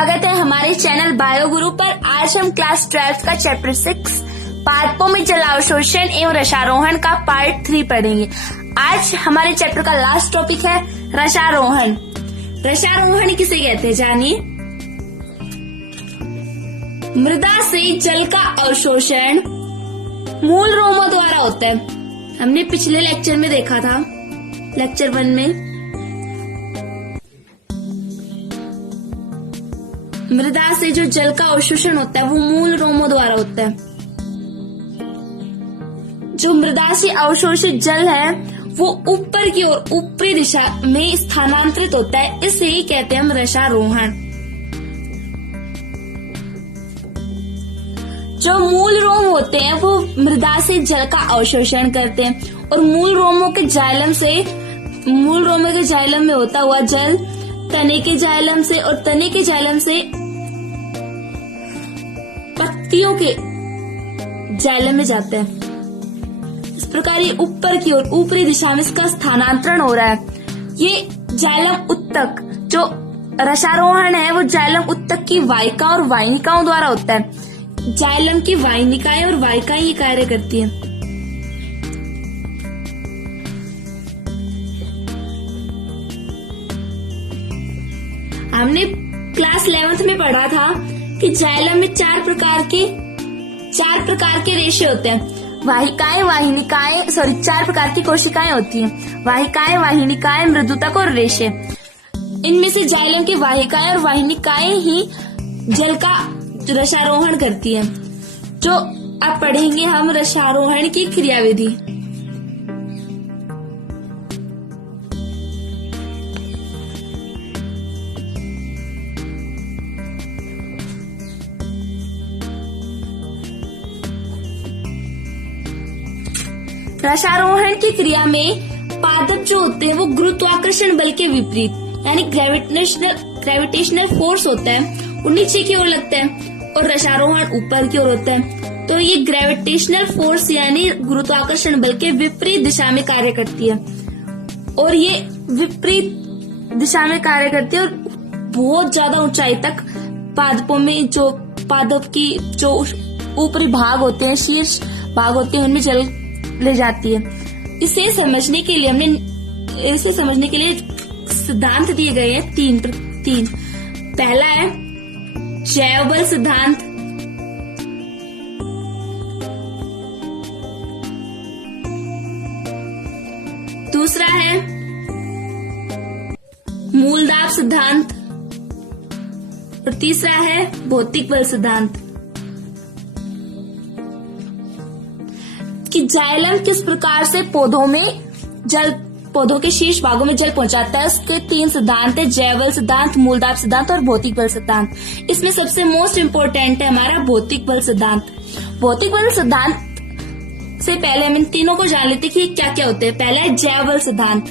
स्वागत है हमारे चैनल बायो गुरु पर। आज हम क्लास 12 का चैप्टर 6 पादपों में जल अवशोषण एवं रसारोहण का पार्ट 3 पढ़ेंगे। आज हमारे चैप्टर का लास्ट टॉपिक है रसारोहण। रसारोहण किसे कहते हैं जानिए। मृदा से जल का अवशोषण मूल रोमों द्वारा होता है। हमने पिछले लेक्चर में देखा था, लेक्चर 1 में। मृदा से जो जल का अवशोषण होता है वो मूल रोमों द्वारा होता है। जो मृदा से अवशोषित जल है वो ऊपर की ओर ऊपरी दिशा में स्थानांतरित होता है, इसे ही कहते हैं हम रसारोहण। जो मूल रोम होते हैं वो मृदा से जल का अवशोषण करते हैं और मूल रोमों के जाइलम में होता हुआ जल तने के जाइलम से और तने के जाइलम से पत्तियों के जाइलम में जाते हैं। इस प्रकार ये ऊपर की ओर ऊपरी दिशा में इसका स्थानांतरण हो रहा है। ये जाइलम उत्तक जो रसारोहण है वो जाइलम उत्तक की वाहिका और वाहिनिकाओं द्वारा होता है। जाइलम की वाहिनिकाएं और वाहिकाएं ये कार्य करती है। हमने क्लास 11th में पढ़ा था कि जाइलम में चार प्रकार के रेशे होते हैं। वाहिकाएं, वाहिनिकाएं, चार प्रकार की कोशिकाएं होती हैं। वाहिकाएं, वाहिनिकाएं, मृदुतक और रेशे। इनमें से जाइलम की वाहिकाएं और वाहिनिकाएं ही जल का रसारोहण करती हैं। जो अब पढ़ेंगे हम रसारोहण की क्रियाविधि। रसारोहण की क्रिया में पादप जो होते हैं वो गुरुत्वाकर्षण बल के विपरीत यानी ग्रेविटेशनल फोर्स होता है वो नीचे की ओर लगता है और रसारोहण ऊपर की ओर होता है। तो ये ग्रेविटेशनल फोर्स यानी गुरुत्वाकर्षण बल के विपरीत दिशा में कार्य करती है और ये विपरीत दिशा में कार्य करती है और बहुत ज्यादा ऊंचाई तक पादपों में जो पादप की जो ऊपरी भाग होते हैं, शीर्ष भाग होते हैं, उनमें जल ले जाती है। इसे समझने के लिए सिद्धांत दिए गए हैं तीन। पहला है जैव बल सिद्धांत, दूसरा है मूलदाब सिद्धांत और तीसरा है भौतिक बल सिद्धांत। कि जाइलम किस प्रकार से पौधों के शीर्ष भागों में जल पहुंचाता है, उसके 3 सिद्धांत है। जैव बल सिद्धांत, मूलदाब सिद्धांत और भौतिक बल सिद्धांत। इसमें सबसे मोस्ट इम्पोर्टेंट है हमारा भौतिक बल सिद्धांत। भौतिक बल सिद्धांत से पहले हम इन तीनों को जान लेते कि क्या क्या होते हैं। पहला है जैव बल सिद्धांत।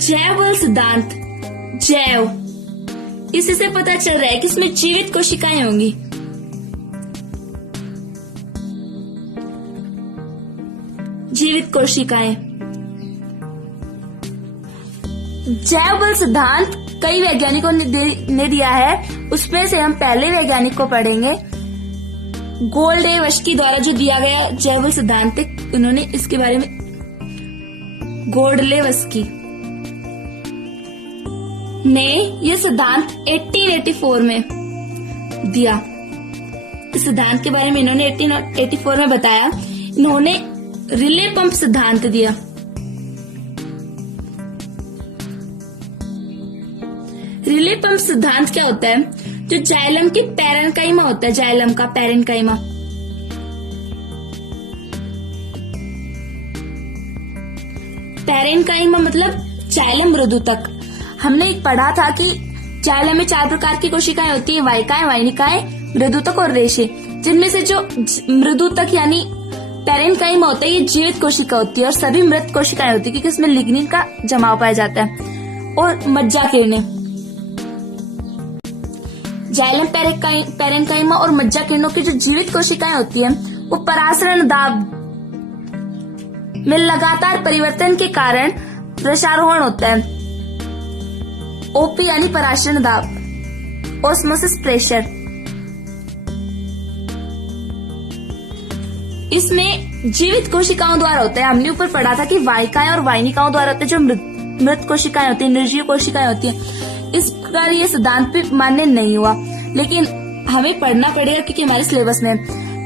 जैव बल सिद्धांत, जैव, इससे पता चल रहा है कि इसमें जीवित कोशिकाएं होंगी। जीवित कोशिकाएं। जैव बल सिद्धांत कई वैज्ञानिकों ने दिया है, उसमें से हम पहले वैज्ञानिक को पढ़ेंगे। गोल्डेवस्की द्वारा जो दिया गया जैव बल सिद्धांत, उन्होंने इसके बारे में गोल्डेवस्की ने यह सिद्धांत 1884 में दिया। इस सिद्धांत के बारे में इन्होंने 1884 में बताया। इन्होंने रिले पंप सिद्धांत दिया। रिले पंप सिद्धांत क्या होता है? जो जाइलम की पैरेन्काइमा होता है, जाइलम का पैरेन्काइमा, पैरेन्काइमा मतलब जाइलम मृदुतक। हमने पढ़ा था कि जाइलम में 4 प्रकार की कोशिकाएं होती है, वाहिकाएं, वाहिनिकाएं, मृदुतक और रेशे। जिनमें से जो मृदुतक यानी पैरेन्काइमा होता है ये जीवित कोशिका होती है और सभी मृत कोशिकाएं होती है क्योंकि इसमें लिग्निन का जमाव पाया जाता है। और मज्जा किरणें, जाइलम पैरेन्काइमा और मज्जा किरणों की जो जीवित कोशिकाएं होती है वो परासरण दाब में लगातार परिवर्तन के कारण रसारोहण होता है। ओपी यानी पराशरण दाब, ऑस्मोसिस प्रेशर। इसमें जीवित कोशिकाओं द्वारा होता है। हमने ऊपर पढ़ा था कि वाहिकाएं और वाहिनिकाओं द्वारा होते हैं। जो मृत कोशिकाएं होती है, निर्जीव कोशिकाएं होती हैं, इस प्रकार ये सिद्धांत भी मान्य नहीं हुआ, लेकिन हमें पढ़ना पड़ेगा क्योंकि हमारे सिलेबस में।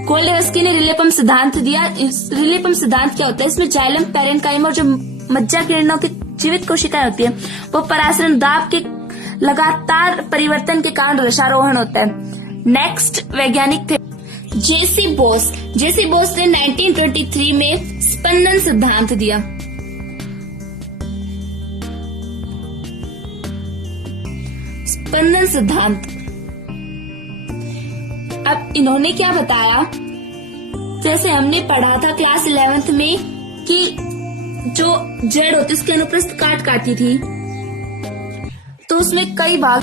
कोलेवस्की ने रिले पंप सिद्धांत दिया। रिले पंप सिद्धांत क्या होता है? इसमें जाइलम, पैरेन्काइम और जो मज्जा किरणों की जीवित कोशिकाएं होती है वो पराशरण दाब के लगातार परिवर्तन के कारण रसारोहण होता है। नेक्स्ट वैज्ञानिक थे जेसी बोस। जेसी बोस ने 1923 में स्पंदन सिद्धांत दिया। स्पंदन सिद्धांत। अब इन्होंने क्या बताया, जैसे हमने पढ़ा था क्लास 11th में कि जो जड़ होती है उसकी अनुप्रस्थ काट काटी थी, तो उसमें कई भाग,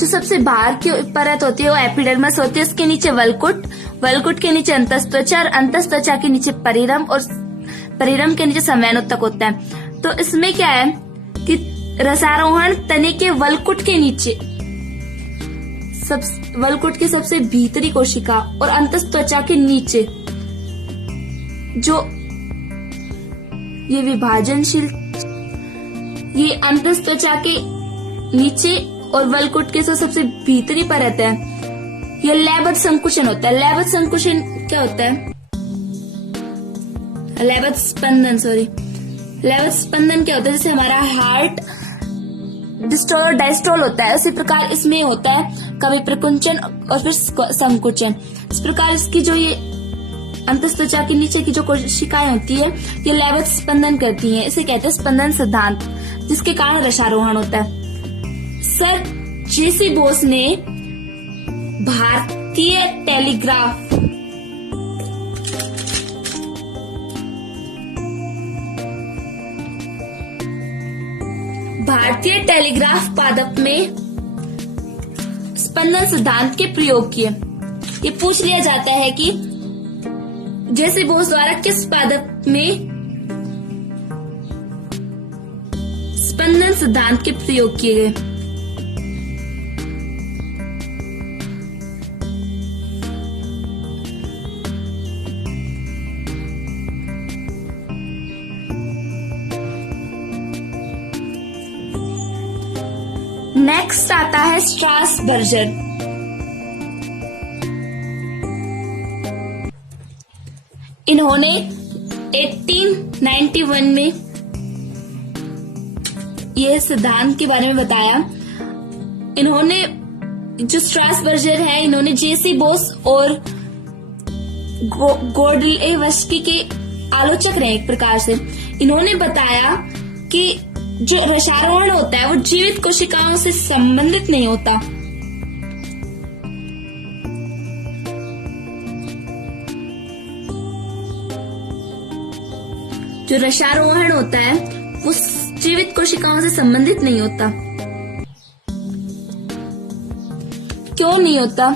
जो सबसे बाहर की परत होती है वो एपिडर्मिस होती है, उसके नीचे वल्कुट, वल्कुट के नीचे अंतस्त्वचा और अंतस्त्वचा के नीचे परिरम और परिरम के नीचे संवैनोत्तक होता है। तो इसमें क्या है कि रसारोहण तने के वल्कुट के नीचे, वल्कुट की सबसे भीतरी कोशिका और अंतस्त्वचा के नीचे जो ये विभाजनशील, ये अंतस्त्वचा के नीचे और वल्कुट के सबसे भीतरी परत है, ये लयबद्ध संकुचन होता है। लयबद्ध संकुचन क्या होता है? लयबद्ध स्पंदन, लयबद्ध स्पंदन क्या होता है? जैसे हमारा हार्ट डिस्टोल और डायस्टोल होता है, उसी प्रकार इसमें होता है कभी प्रकुंचन और फिर संकुचन। इस प्रकार इसकी जो ये अंतस्त्वचा के नीचे की जो कोशिकाएं होती है ये लयबद्ध स्पंदन करती हैं। इसे कहते हैं स्पंदन सिद्धांत, जिसके कारण रसारोहण होता है। सर जेसी बोस ने भारतीय टेलीग्राफ पादप में स्पंदन सिद्धांत के प्रयोग किए। ये पूछ लिया जाता है कि जेसी बोस द्वारा किस पादप में स्पंदन सिद्धांत के प्रयोग किए गए। नेक्स्ट आता है स्ट्रासबर्गर। इन्होंने 1891 में यह सिद्धांत के बारे में बताया। इन्होंने जो स्ट्रासबर्गर है, इन्होंने जेसी बोस और गोर्डलेवस्की के आलोचक रहे एक प्रकार से। इन्होंने बताया कि जो रसारोहण होता है वो जीवित कोशिकाओं से संबंधित नहीं होता। जो रसारोहण होता है वो जीवित कोशिकाओं से संबंधित नहीं होता। क्यों नहीं होता?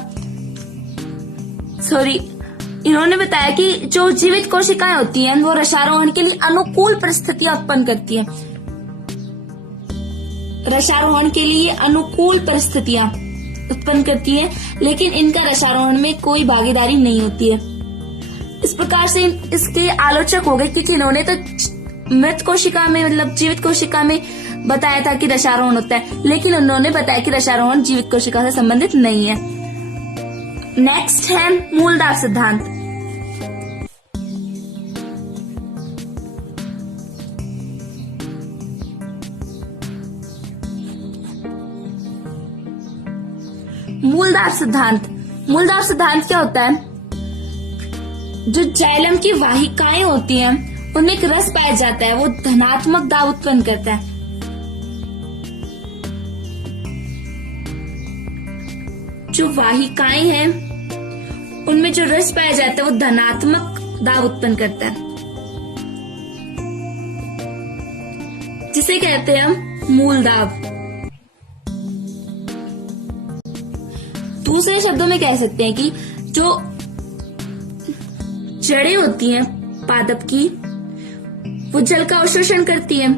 इन्होंने बताया कि जो जीवित कोशिकाएं होती हैं वो रसारोहण के लिए अनुकूल परिस्थितियां उत्पन्न करती हैं। रसारोहण के लिए अनुकूल परिस्थितियां उत्पन्न करती हैं, लेकिन इनका रसारोहण में कोई भागीदारी नहीं होती है। इस प्रकार से इसके आलोचक हो गए, क्योंकि इन्होंने तो मृत कोशिका में, मतलब जीवित कोशिका में बताया था कि रसारोहण होता है, लेकिन उन्होंने बताया कि रसारोहण जीवित कोशिका से संबंधित नहीं है। नेक्स्ट है मूलदाब सिद्धांत। मूलदाब सिद्धांत क्या होता है? जो जाइलम की वाहिकाएं होती हैं उनमें एक रस पाया जाता है, वो धनात्मक दाब उत्पन्न करता है। जो वाहिकाएं हैं उनमें जो रस पाया जाता है वो धनात्मक दाब उत्पन्न करता है, जिसे कहते हैं हम मूल दाब। दूसरे शब्दों में कह सकते हैं कि जो जड़ें होती हैं पादप की, वो जल का अवशोषण करती है,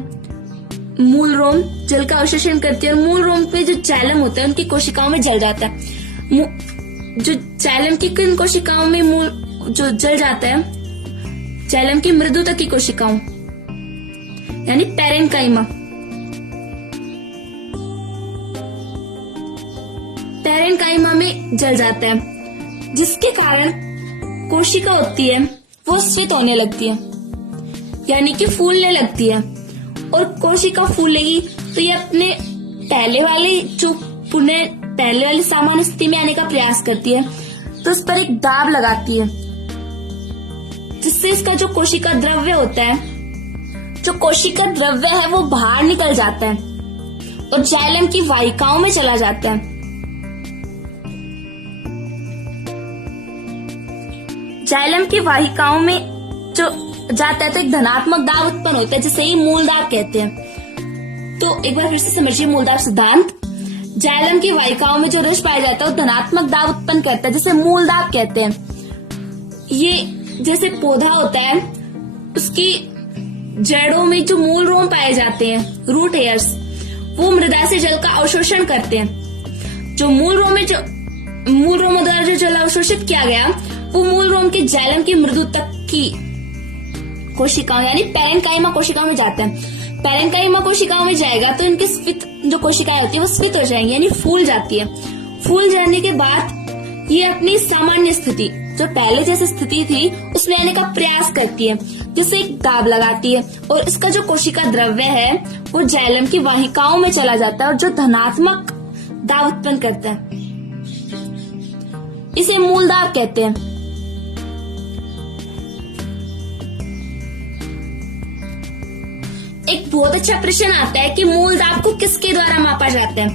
मूल रोम जल का अवशोषण करती है और मूल रोम पे जो जाइलम होता है उनकी कोशिकाओं में जल जाता है। जो जाइलम की किन कोशिकाओं में मूल जो जल जाता है, जाइलम की मृदुता की कोशिकाओं यानी पैरेन्काइमा। पैरेन्काइमा में जल जाता है, जिसके कारण कोशिका होती है वो स्फीत होने लगती है यानी कि फूलने लगती है। और कोशिका फूलेगी तो ये अपने पहले वाली सामान्य स्थिति में आने का प्रयास करती है, तो उस पर एक दाब लगाती है, जिससे इसका जो कोशिका द्रव्य होता है, जो कोशिका द्रव्य है वो बाहर निकल जाता है और जाइलम की वाहिकाओं में चला जाता है। जाइलम की वाहिकाओं में जो जाता है तो एक धनात्मक दाब उत्पन्न होता है, जिसे ही मूल दाब कहते हैं। तो एक बार फिर से समझिए मूल दाब सिद्धांत। जाइलम की वाहिकाओं में जो रस पाया जाता है वो धनात्मक दाब उत्पन्न करता है, जिसे मूल दाब कहते हैं। ये जैसे पौधा होता है, उसकी जड़ों में जो मूल रोम पाए जाते हैं, रूट हेयर्स, वो मृदा से जल का अवशोषण करते हैं। जो मूल रोम द्वारा जो जल अवशोषित किया गया वो मूल रोम के जाइलम की मृदु तक की कोशिकाओं यानी पैरेन्काइमा कोशिकाओं में जाता है। पैरेन्काइमा कोशिकाओं में जाएगा तो इनकी स्फीत जो कोशिकाएं होती है वो स्फीत हो जाएंगी यानी फूल जाती है। फूल जाने के बाद ये अपनी सामान्य स्थिति, जो पहले जैसी स्थिति थी, उसमें आने का प्रयास करती है, जिससे एक दाब लगाती है और इसका जो कोशिका द्रव्य है वो जाइलम की वाहिकाओं में चला जाता है और जो धनात्मक दाब उत्पन्न करता है, इसे मूल दाब कहते हैं। एक बहुत अच्छा प्रश्न आता है कि मूल दाब को किसके द्वारा मापा जाता है।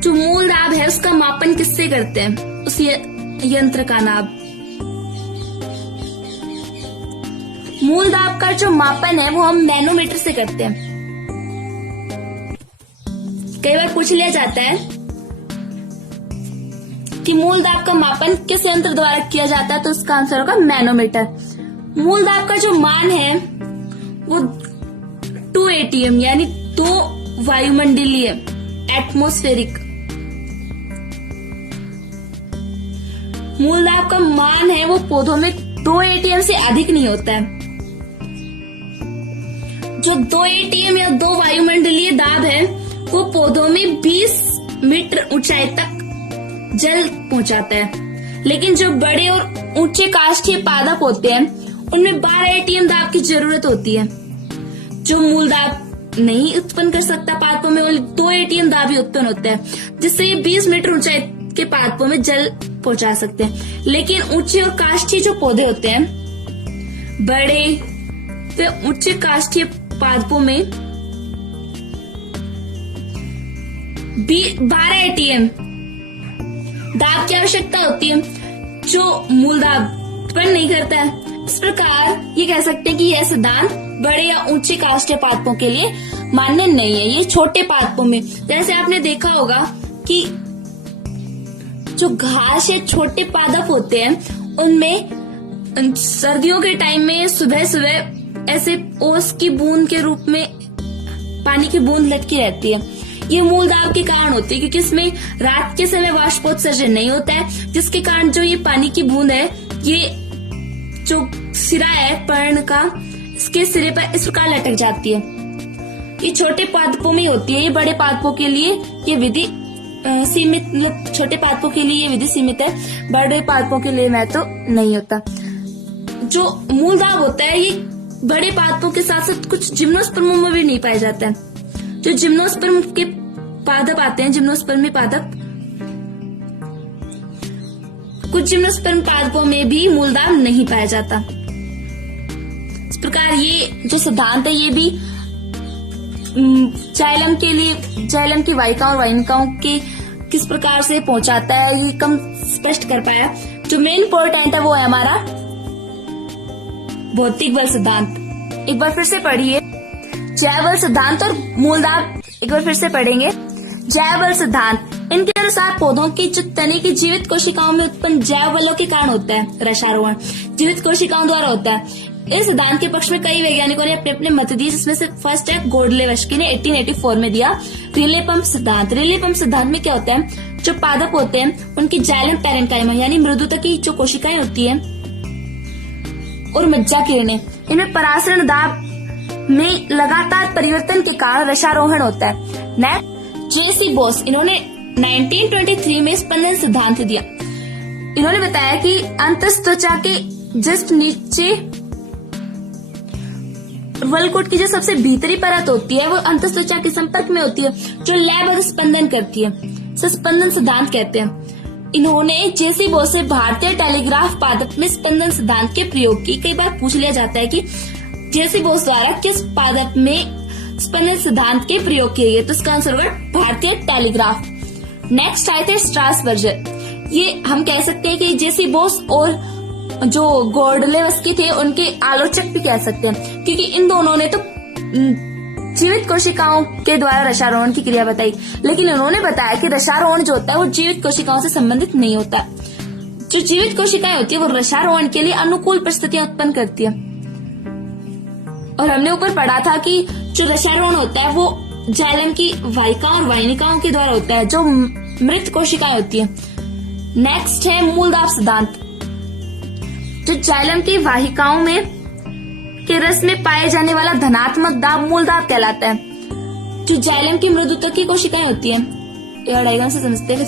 जो मूल दाब है उसका मापन किससे करते हैं, उस यंत्र का नाम। मूल दाब का जो मापन है वो हम मैनोमीटर से करते हैं। कई बार पूछ लिया जाता है कि मूल दाब का मापन किस यंत्र द्वारा किया जाता है, तो उसका आंसर होगा मैनोमीटर। मूल दाब का जो मान है वो 2 ATM यानी 2 वायुमंडलीय एटमॉस्फेरिक मूल दाब का मान है वो पौधों में 2 ATM से अधिक नहीं होता है। जो 2 ATM या 2 वायुमंडलीय दाब है वो पौधों में 20 मीटर ऊंचाई तक जल पहुंचाता है, लेकिन जो बड़े और ऊंचे काष्ठीय पादप होते हैं उनमें 12 ATM दाब की जरूरत होती है। जो मूल दाब नहीं उत्पन्न कर सकता पादपों में, 2 ATM दाब ही उत्पन्न होता है, जिससे ये 20 मीटर ऊंचाई के पादपों में जल पहुंचा सकते हैं। लेकिन ऊंचे और काष्ठीय जो पौधे होते हैं, बड़े व ऊंचे काष्ठीय पादपों में 12 ATM दाब की आवश्यकता होती है, जो मूल दाब उत्पन्न नहीं करता है। इस प्रकार ये कह सकते हैं कि यह सिद्धांत बड़े या ऊंचे काष्ठीय पादपों के लिए मान्य नहीं है। ये छोटे पादपों में, जैसे आपने देखा होगा कि जो घास या छोटे पादप होते हैं उनमें सर्दियों के टाइम में सुबह सुबह ऐसे ओस की बूंद के रूप में पानी की बूंद लटकी रहती है। ये मूल दाब के कारण होती है, क्योंकि इसमें रात के समय वाष्पोत्सर्जन नहीं होता है, जिसके कारण जो ये पानी की बूंद है, ये जो सिरा है पर्ण का, इसके सिरे पर इस प्रकार लटक जाती है। ये छोटे पादपों में होती है। ये बड़े पादपों के लिए ये विधि सीमित, मतलब छोटे पादपों के लिए ये विधि सीमित है, बड़े पादपों के लिए महत्व नहीं होता। जो मूल दाब होता है ये बड़े पादपों के साथ साथ कुछ जिम्नोस्पर्मों में भी नहीं पाया जाता है। जो जिम्नोस्पर्म के पादप आते हैं, जिम्नोस्पर्मी पादप, कुछ जिम्नोस्पर्म पादपों में भी मूल दाब नहीं पाया जाता। इस प्रकार ये जो सिद्धांत है ये भी जाइलम के लिए, जाइलम की वाहिकाओं और वाहिकाओं के किस प्रकार से पहुंचाता है ये कम स्पष्ट कर पाया। जो मेन पॉइंट था वो है हमारा भौतिक बल सिद्धांत। एक बार फिर से पढ़िए, जैव बल सिद्धांत और मूल दाब एक बार फिर से पढ़ेंगे। जैव बल सिद्धांत, इनके अनुसार पौधों की जो तने की जीवित कोशिकाओं में उत्पन्न जैव बलों के कारण होता है रसारोहण, जीवित कोशिकाओं द्वारा होता है। इस सिद्धांत के पक्ष में कई वैज्ञानिकों ने अपने अपने मत दिए, जिसमें से फर्स्ट है गोडलेवस्की ने 1884 में दिया रिले पंप सिद्धांत। रिले पंप सिद्धांत में क्या होता है, जो पादप होते हैं उनकी जाइलम पैरेन्काइमा यानी मृदुता की जो कोशिकाएं होती है और मज्जा किरणें, इनमें परासरण दाब में लगातार परिवर्तन के कारण रसारोहण होता है। नेक्स्ट जेसी बोस, इन्होंने 1923 में स्पंदन सिद्धांत दिया। इन्होंने बताया कि अंतस्त्वचा के जस्ट नीचे वलकोट की जो सबसे भीतरी परत होती है वो अंतस्त्वचा के संपर्क में होती है, जो लयबद्ध स्पंदन करती है। इसे स्पंदन सिद्धांत कहते हैं। इन्होंने जेसी बोस से भारतीय टेलीग्राफ पादप में स्पंदन सिद्धांत के प्रयोग की। कई बार पूछ लिया जाता है कि जेसी बोस द्वारा किस पादप में स्पंदन सिद्धांत के प्रयोग किए गए, तो इसका आंसर होगा भारतीय टेलीग्राफ। नेक्स्ट आए थे स्ट्रासबर्गर। ये हम कह सकते हैं कि जेसी बोस और जो गोडलेवस्की थे उनके आलोचक भी कह सकते हैं, क्योंकि इन दोनों ने तो जीवित कोशिकाओं के द्वारा रसारोहण की क्रिया बताई, लेकिन उन्होंने बताया कि रसारोहण जो होता है वो जीवित कोशिकाओं से संबंधित नहीं होता। जो जीवित कोशिकाएं होती है वो रसारोहण के लिए अनुकूल परिस्थितियां उत्पन्न करती है। और हमने ऊपर पढ़ा था कि जो रसारोहण होता है वो जाइलम की वाहिकाओं और वाहिनिकाओं के द्वारा होता है, जो मृत कोशिकाएं होती है। नेक्स्ट है मूलदाब सिद्धांत। जो जाइलम की वाहिकाओं में के रस में पाए जाने वाला धनात्मक दाब मूलदाब कहलाता है। जो जाइलम की मृदुता की कोशिकाएं होती हैं, यह डायग्राम से समझते हैं।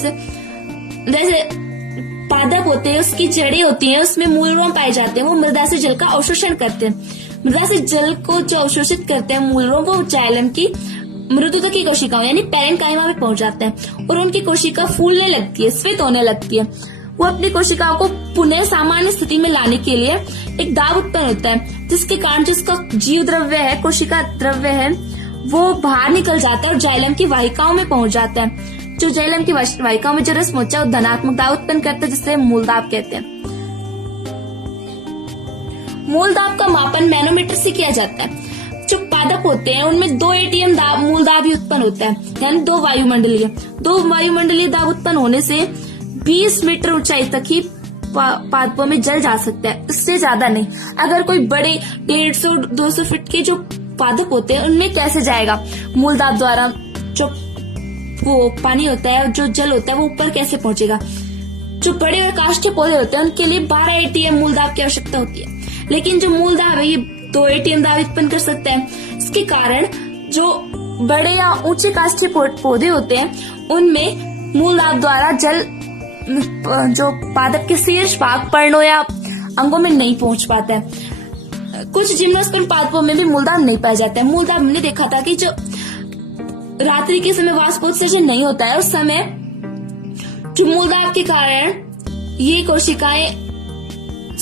जैसे पादप होते हैं, उसकी जड़ें होती हैं, उसमें मूलरोम पाए जाते हैं, वो मृदा से जल का अवशोषण करते हैं। मृदा से जल को जो अवशोषित करते हैं मूलरोम, वो जाइलम की मृदुता की कोशिकाओं यानी पैरेन्काइमा में पहुंच जाते हैं और उनकी कोशिका फूलने लगती है, स्फीत होने लगती है। वो अपनी कोशिकाओं को पुनः सामान्य स्थिति में लाने के लिए एक दाब उत्पन्न होता है, जिसके कारण जिसका जीव द्रव्य है, कोशिका द्रव्य है, वो बाहर निकल जाता है और जाइलम की वाहिकाओं में पहुंच जाता है। जो जाइलम की वाहिकाओं में जो रस पहुंचा वो धनात्मक दाब उत्पन्न करता है, जिसे मूलदाब कहते हैं। मूलदाब का मापन मैनोमीटर से किया जाता है। जो पादप होते हैं उनमें 2 एटीएम मूलदाब ही उत्पन्न होता है, यानी 2 वायुमंडलीय दाब उत्पन्न होने से 20 मीटर ऊंचाई तक ही पादपों में जल जा सकता है, इससे ज्यादा नहीं। अगर कोई बड़े 150-200 फीट के जो पादप होते हैं उनमें कैसे जाएगा मूलदाब द्वारा, जो वो पानी होता है, जो जल होता है वो ऊपर कैसे पहुंचेगा। जो बड़े और काष्ठीय पौधे होते हैं उनके लिए 12 एटीएम मूलदाब की आवश्यकता होती है, लेकिन जो मूलदाब है ये 2 एटीएम दाब उत्पन्न कर सकता है। इसके कारण जो बड़े या ऊंचे काष्ठीय पौधे होते हैं उनमें मूलदाब द्वारा जल जो पादप के शीर्ष भाग, पर्णों या अंगों में नहीं पहुंच पाता है। कुछ जिम्नोस्पर्म पादपों में भी मूलदाब नहीं पाया जाता है। मूलदाब हमने देखा था कि जो रात्रि के समय वाष्पोत्सर्जन नहीं होता है उस समय जो मूलदाब के कारण ये कोशिकाएं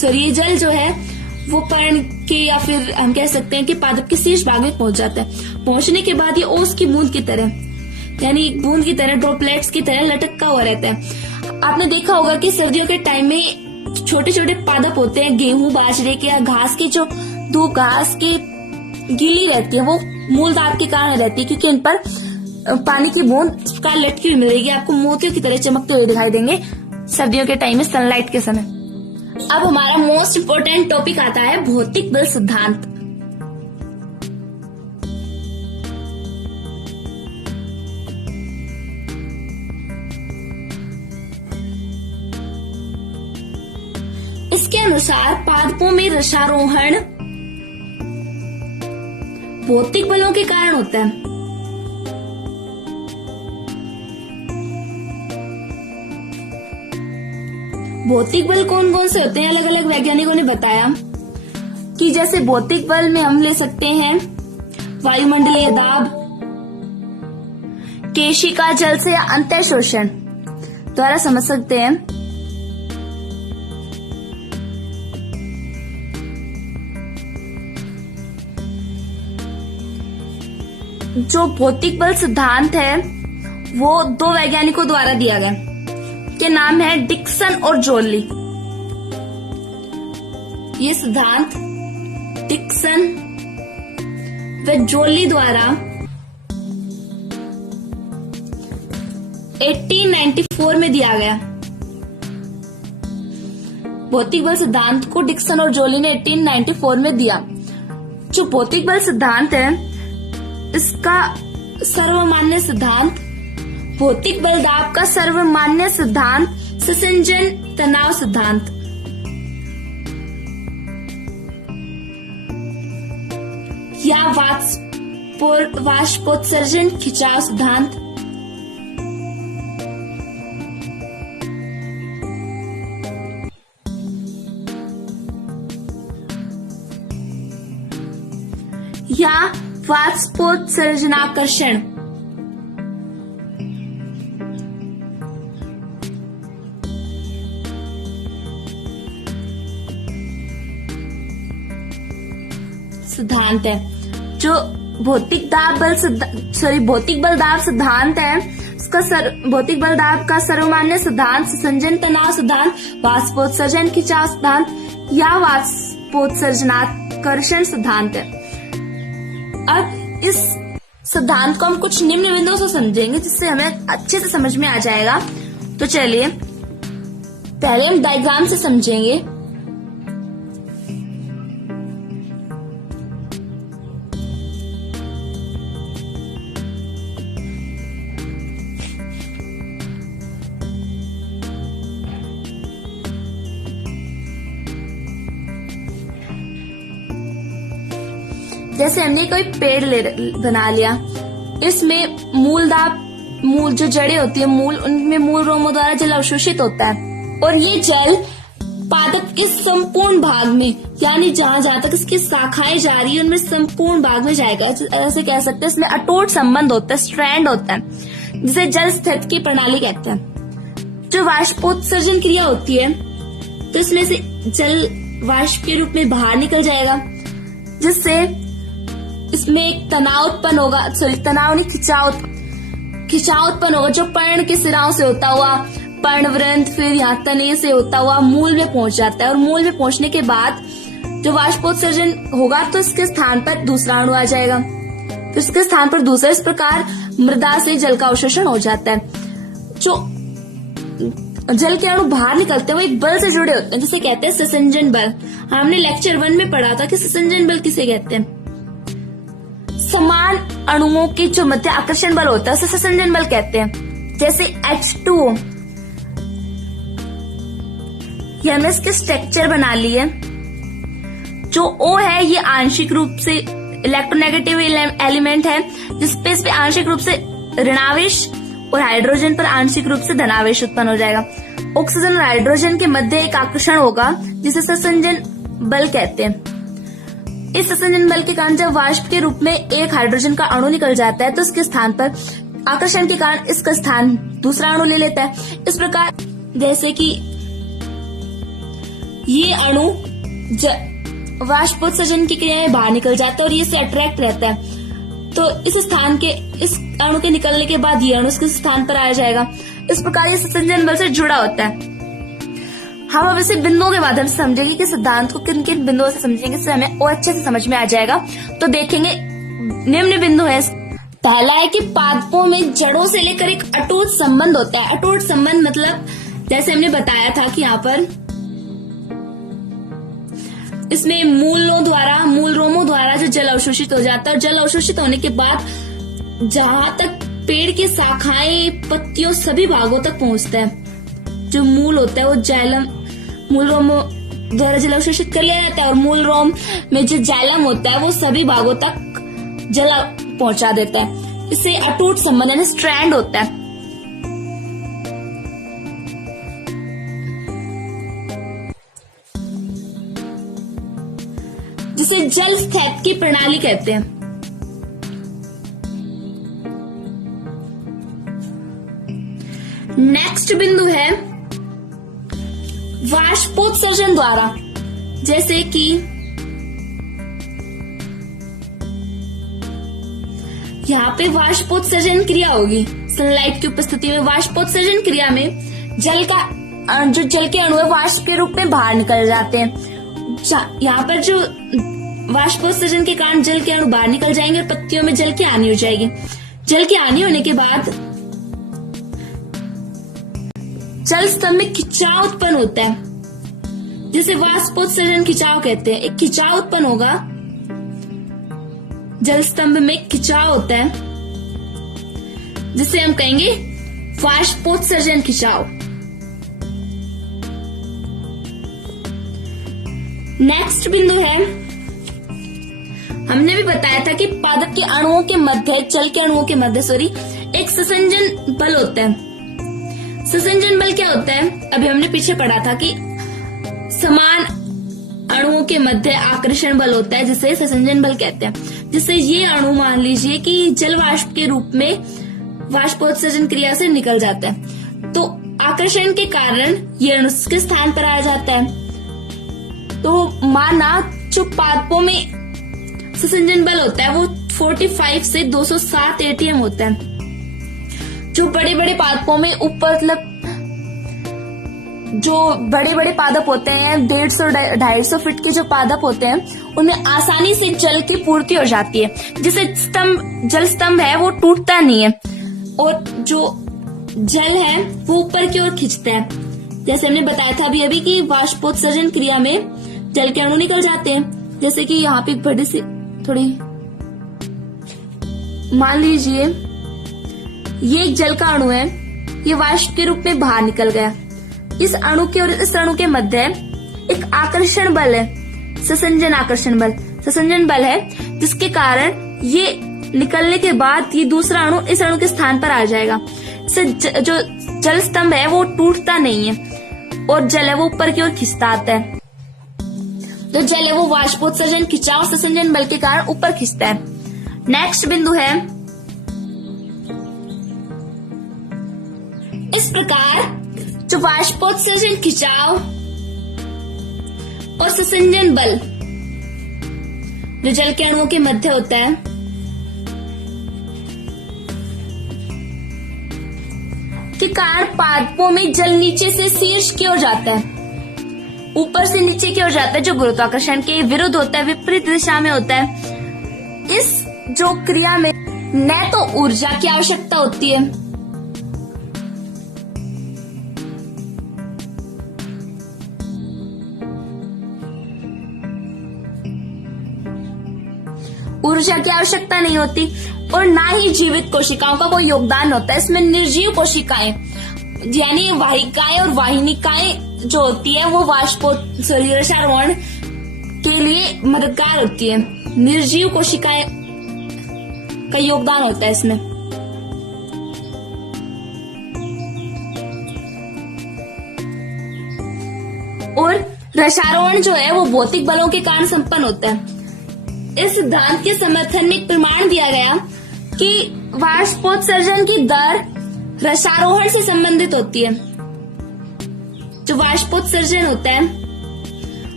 ये जल जो है वो पर्ण के या फिर हम कह सकते हैं कि पादप के शीर्ष भाग में पहुंच जाता है। पहुंचने के बाद ये ओस की बूंद की तरह यानी बूंद की तरह ड्रॉपलेट्स की तरह लटका हुआ रहता है। आपने देखा होगा कि सर्दियों के टाइम में छोटे छोटे पादप होते हैं गेहूं, बाजरे के या घास के, जो धूप घास की गीली रहती है वो मूलदाब के कारण रहती है, क्योंकि इन पर पानी की बूंद का लटकी हुई मिलेगी, आपको मोतियों की तरह चमकते हुए दिखाई देंगे सर्दियों के टाइम में सनलाइट के समय। अब हमारा मोस्ट इम्पोर्टेंट टॉपिक आता है भौतिक बल सिद्धांत। इसके अनुसार पादपों में रसारोहण भौतिक बलों के कारण होता है। भौतिक बल कौन कौन से होते हैं अलग अलग वैज्ञानिकों ने बताया कि जैसे भौतिक बल में हम ले सकते हैं वायुमंडलीय दाब, केशिका जल से अंतः शोषण द्वारा समझ सकते हैं। जो भौतिक बल सिद्धांत है वो 2 वैज्ञानिकों द्वारा दिया गया, के नाम है डिक्सन और जोली। ये सिद्धांत डिक्सन व जोली द्वारा 1894 में दिया गया। भौतिक बल सिद्धांत को डिक्सन और जोली ने 1894 में दिया। जो भौतिक बल सिद्धांत है इसका सर्वमान्य सिद्धांत, भौतिक बल दाब का सर्वमान्य सिद्धांत ससंजन तनाव सिद्धांत, या वाष्पोत्सर्जन खिंचाव सिद्धांत, या वाष्पोत्सर्जनाकर्षण, सिद्धांत है। जो भौतिक बल दाब सिद्धांत है उसका भौतिक बल दाब का सर्वमान्य सिद्धांत ससंजन तनाव सिद्धांत, वाष्पोत्सर्जन खिंचाव सिद्धांत या वाष्पोत्सर्जनाकर्षण सिद्धांत है। अब इस सिद्धांत को हम कुछ निम्न बिंदुओं से समझेंगे जिससे हमें अच्छे से समझ में आ जाएगा। तो चलिए पहले हम डायग्राम से समझेंगे। जैसे हमने कोई पेड़ बना लिया, इसमें मूल जो जड़ें होती है उनमें मूल रोमों द्वारा जल अवशोषित होता है और ये जल पादप के संपूर्ण भाग में, यानी जहां तक इसकी शाखाएं जा रही है उनमें संपूर्ण भाग में जाएगा। ऐसे कह सकते हैं इसमें अटूट संबंध होता है, स्ट्रैंड होता है, जिसे जल स्थितिकी प्रणाली कहते हैं। जो वाष्पोत्सर्जन क्रिया होती है तो इसमें से जल वाष्प के रूप में बाहर निकल जाएगा, जिससे इसमें एक तनाव उत्पन्न होगा, खिंचाव उत्पन्न होगा, जो पर्ण के सिराओं से होता हुआ पर्णवृंत, फिर यहाँ तने से होता हुआ मूल में पहुंच जाता है। और मूल में पहुंचने के बाद जो वाष्पोत्सर्जन होगा तो इसके स्थान पर दूसरा अणु आ जाएगा, तो इसके स्थान पर दूसरा। इस प्रकार मृदा से जल का अवशोषण हो जाता है। जो जल के अणु बाहर निकलते हैं वो एक बल से जुड़े होते हैं जिसे कहते हैं ससंजन बल। हमने लेक्चर 1 में पढ़ा था कि ससंजन बल किसे कहते हैं। समान अणुओं के जो मध्य आकर्षण बल होता है उसे ससंजन बल कहते हैं। जैसे H2O, ये हमने इसके स्ट्रक्चर बना लिए। जो O है ये आंशिक रूप से इलेक्ट्रोनेगेटिव एलिमेंट है, जिसपे इस पे आंशिक रूप से ऋणावेश और हाइड्रोजन पर आंशिक रूप से धनावेश उत्पन्न हो जाएगा। ऑक्सीजन और हाइड्रोजन के मध्य एक आकर्षण होगा जिसे ससंजन बल कहते हैं। इस ससंजन बल के कारण जब वाष्प के रूप में एक हाइड्रोजन का अणु निकल जाता है तो इसके स्थान पर आकर्षण के कारण इसका स्थान दूसरा अणु ले लेता है। इस प्रकार जैसे कि ये अणु वाष्पोत्सर्जन की क्रिया में बाहर निकल जाता है और ये से अट्रैक्ट रहता है, तो इस अणु के निकलने के बाद ये अणु इसके स्थान पर आ जाएगा। इस प्रकार ये ससंजन बल से जुड़ा होता है। हम अब इसे बिंदुओं के माध्यम से समझेंगे कि सिद्धांत को किन किन बिंदुओं से समझेंगे, इससे हमें और अच्छे से समझ में आ जाएगा। तो देखेंगे निम्न बिंदु है। पहला है कि पादपों में जड़ों से लेकर एक अटूट संबंध होता है। अटूट संबंध मतलब जैसे हमने बताया था कि यहाँ पर इसमें मूल रोमों द्वारा जो जल अवशोषित हो जाता है और जल अवशोषित होने के बाद जहां तक पेड़ की शाखाएं, पत्तियों सभी भागों तक पहुंचता है। जो मूल होता है वो मूल रोमों द्वारा जल अवशोषित कर लिया जाता है और मूल रोम में जो जाइलम होता है वो सभी भागों तक जल पहुंचा देता है। इससे अटूट संबंध यानी स्ट्रैंड होता है। जिसे जल स्थैतिकी प्रणाली कहते हैं। नेक्स्ट बिंदु है वाष्पोत्सर्जन द्वारा, जैसे कि यहाँ पे वाष्पोत्सर्जन क्रिया होगी। सनलाइट की उपस्थिति में वाष्पोत्सर्जन क्रिया में जल के अणु वाष्प के रूप में बाहर निकल जाते हैं। यहाँ पर जो वाष्पोत्सर्जन के कारण जल के अणु बाहर निकल जाएंगे और पत्तियों में जल की हानि हो जाएगी। जल की हानि होने के बाद जल स्तंभ में खिंचाव उत्पन्न होता है। जिसे वाष्पोत्सर्जन खिंचाव कहते हैं। एक खिंचाव उत्पन्न होगा, जल स्तंभ में खिंचाव होता है जिसे हम कहेंगे वाष्पोत्सर्जन खिंचाव। नेक्स्ट बिंदु है, हमने भी बताया था कि पादप के अणुओं के मध्य, जल के अणुओं के मध्य एक ससंजन बल होता है। ससंजन बल क्या होता है? अभी हमने पीछे पढ़ा था कि समान अणुओं के मध्य आकर्षण बल होता है जिसे ससंजन बल कहते हैं। जिससे ये अणु मान लीजिए कि जल वाष्प के रूप में वाष्पोत्सर्जन क्रिया से निकल जाता है, तो आकर्षण के कारण ये अणु के स्थान पर आ जाता है। तो माना जो पादपों में ससंजन बल होता है वो 45 से 207 ATM होता है। जो बड़े बड़े पादपों में ऊपर मतलब जो बड़े बड़े पादप होते हैं 150-250 फीट के जो पादप होते हैं उनमें आसानी से जल की पूर्ति हो जाती है, जिससे जल स्तंभ है वो टूटता नहीं है और जो जल है वो ऊपर की ओर खींचता है। जैसे हमने बताया था अभी कि वाष्पोत्सर्जन क्रिया में जल के अणु निकल जाते हैं। जैसे कि यहाँ पे बड़ी सी थोड़ी मान लीजिए ये एक जल का अणु है, ये वाष्प के रूप में बाहर निकल गया। इस अणु के और इस अणु के मध्य एक आकर्षण बल है, ससंजन बल है, जिसके कारण ये निकलने के बाद ये दूसरा अणु इस अणु के स्थान पर आ जाएगा। इससे जो जल स्तंभ है वो टूटता नहीं है और जल है वो ऊपर की ओर खिंचता आता है। तो जल है वो वाष्पोत्सर्जन खिंचाव ससंजन बल के कारण ऊपर खिंचता है। नेक्स्ट बिंदु है, इस प्रकार जो वाष्पोत्सर्जन खिंचाव और ससंजन बल जो जल के अणुओं के मध्य होता है, के कारण पादपों में जल नीचे से शीर्ष की ओर जाता है, ऊपर से नीचे की ओर जाता है, जो गुरुत्वाकर्षण के विरुद्ध होता है, विपरीत दिशा में होता है। इस जो क्रिया में न तो ऊर्जा की आवश्यकता होती है, ऊर्जा की आवश्यकता नहीं होती और ना ही जीवित कोशिकाओं का कोई योगदान होता है। इसमें निर्जीव कोशिकाएं यानी वाहिकाएं और वाहिनिकाएं जो होती है वो रसारोहण के लिए मददगार होती है। निर्जीव कोशिकाएं का योगदान होता है इसमें। और रसारोहण जो है वो भौतिक बलों के कारण संपन्न होता है। इस सिद्धांत के समर्थन में एक प्रमाण दिया गया कि वाष्पोत्सर्जन की दर रसारोहण से संबंधित होती है। जो वाष्पोत्सर्जन होता है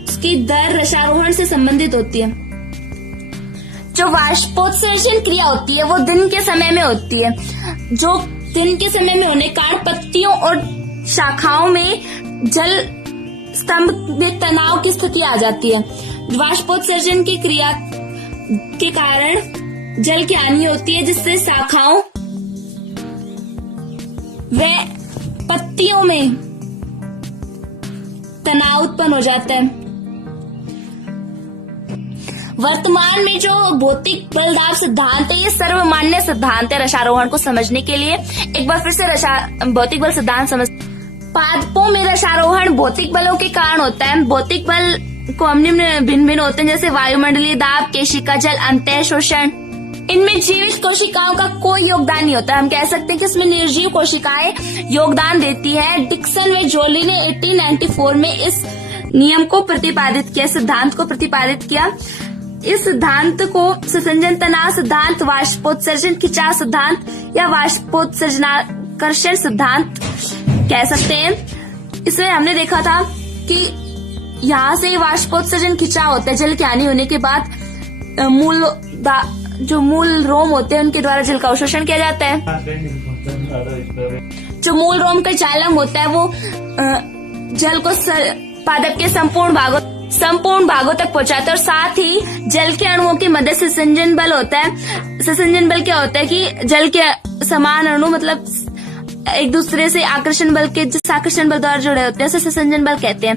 उसकी दर रसारोहण से संबंधित होती है। जो वाष्पोत्सर्जन क्रिया होती है वो दिन के समय में होती है। जो दिन के समय में होने के कारण पत्तियों और शाखाओं में जल स्तंभ में तनाव की स्थिति आ जाती है। वाष्पोत्सर्जन की क्रिया के कारण जल की हानि होती है, जिससे शाखाओं व पत्तियों में तनाव उत्पन्न हो जाता है। वर्तमान में जो भौतिक बलदाव सिद्धांत है ये सर्वमान्य सिद्धांत है। रसारोहण को समझने के लिए एक बार फिर से भौतिक बल सिद्धांत समझ। पादपों में रसारोहण भौतिक बलों के कारण होता है। भौतिक बल को हमने भिन्न भिन्न होते हैं, जैसे वायुमंडलीय दाब, केशिका जल, अंतः शोषण। इनमें जीवित कोशिकाओं का कोई योगदान नहीं होता। हम कह सकते हैं कि इसमें निर्जीव कोशिकाएं योगदान देती है। डिक्सन व जोली ने 1894 में इस नियम को प्रतिपादित किया, सिद्धांत को प्रतिपादित किया। इस सिद्धांत को ससंजन तनाव सिद्धांत, वाष्पोत्सर्जन खिंचाव सिद्धांत या वाष्पोत्सर्जनाकर्षण सिद्धांत कह सकते हैं। इसमें हमने देखा था कि यहाँ से वाष्पोत्सर्जन खिंचाव होता है। जल की हानि होने के बाद जो मूल रोम होते हैं उनके द्वारा जल का अवशोषण किया जाता है। जो मूल रोम का जाइलम होता है वो जल को पादप के संपूर्ण भागों तक पहुंचाता है और साथ ही जल के अणुओं की मदद से ससंजन बल होता है। ससंजन बल क्या होता है कि जल के समान अणु मतलब एक दूसरे से आकर्षण बल के जिस आकर्षण बल द्वारा जुड़े होते हैं उसे ससंजन बल कहते हैं।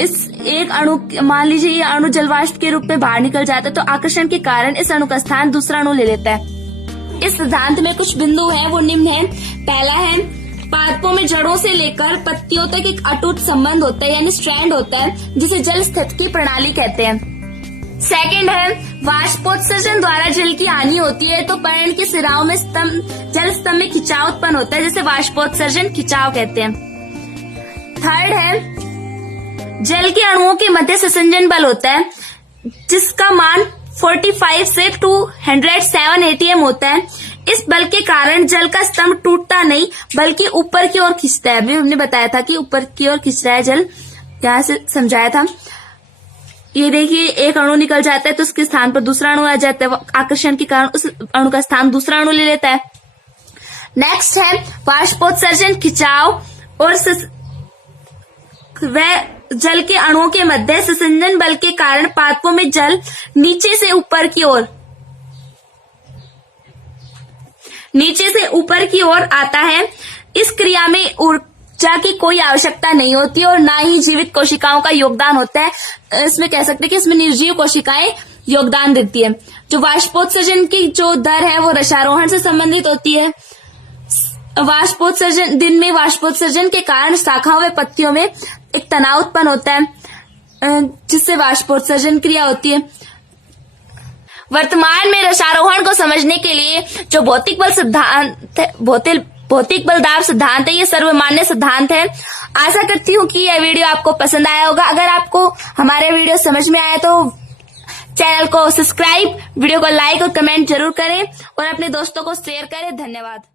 इस एक अणु, मान लीजिए ये अणु जलवाष्प के रूप में बाहर निकल जाता है तो आकर्षण के कारण इस अणु का स्थान दूसरा अणु ले लेता है। इस सिद्धांत में कुछ बिंदु हैं, वो निम्न हैं। पहला है, पादपों में जड़ों से लेकर पत्तियों तक एक अटूट संबंध होता है, यानी स्ट्रैंड होता है, जिसे जल स्थितिकी प्रणाली कहते हैं। सेकंड है, वाष्पोत्सर्जन द्वारा जल की हानि होती है तो पर्ण के सिराओं में जल स्तंभ में खिंचाव उत्पन्न होता है, जिसे वाष्पोत्सर्जन खिंचाव कहते हैं। थर्ड है, जल के अणुओं के मध्य संसंजन बल होता है, जिसका मान 45 से 207 ATM होता है। इस बल के कारण जल का स्तंभ टूटता नहीं बल्कि ऊपर की ओर खिंचता है। अभी हमने बताया था कि ऊपर की ओर खिंच रहा है जल, यहाँ से समझाया था। ये देखिए, एक अणु निकल जाता है तो उसके स्थान पर दूसरा अणु आ जाता है, आकर्षण के कारण उस अणु का स्थान दूसरा अणु ले लेता है। नेक्स्ट है, वाष्पोत्सर्जन खिंचाव और वह जल के अणुओं के मध्य संसंजन बल के कारण पादपों में जल नीचे से ऊपर की ओर आता है। इस क्रिया में ऊर्जा की कोई आवश्यकता नहीं होती और ना ही जीवित कोशिकाओं का योगदान होता है। इसमें कह सकते हैं कि इसमें निर्जीव कोशिकाएं योगदान देती है। जो वाष्पोत्सर्जन की जो दर है वो रसारोहण से संबंधित होती है। दिन में वाष्पोत्सर्जन के कारण शाखाओं व पत्तियों में एक तनाव उत्पन्न होता है, जिससे वाष्पोत्सर्जन क्रिया होती है। वर्तमान में रसारोहण को समझने के लिए जो भौतिक बल दाब सिद्धांत है, ये सर्वमान्य सिद्धांत है। आशा करती हूँ कि यह वीडियो आपको पसंद आया होगा। अगर आपको हमारे वीडियो समझ में आया तो चैनल को सब्सक्राइब, वीडियो को लाइक और कमेंट जरूर करें और अपने दोस्तों को शेयर करें। धन्यवाद।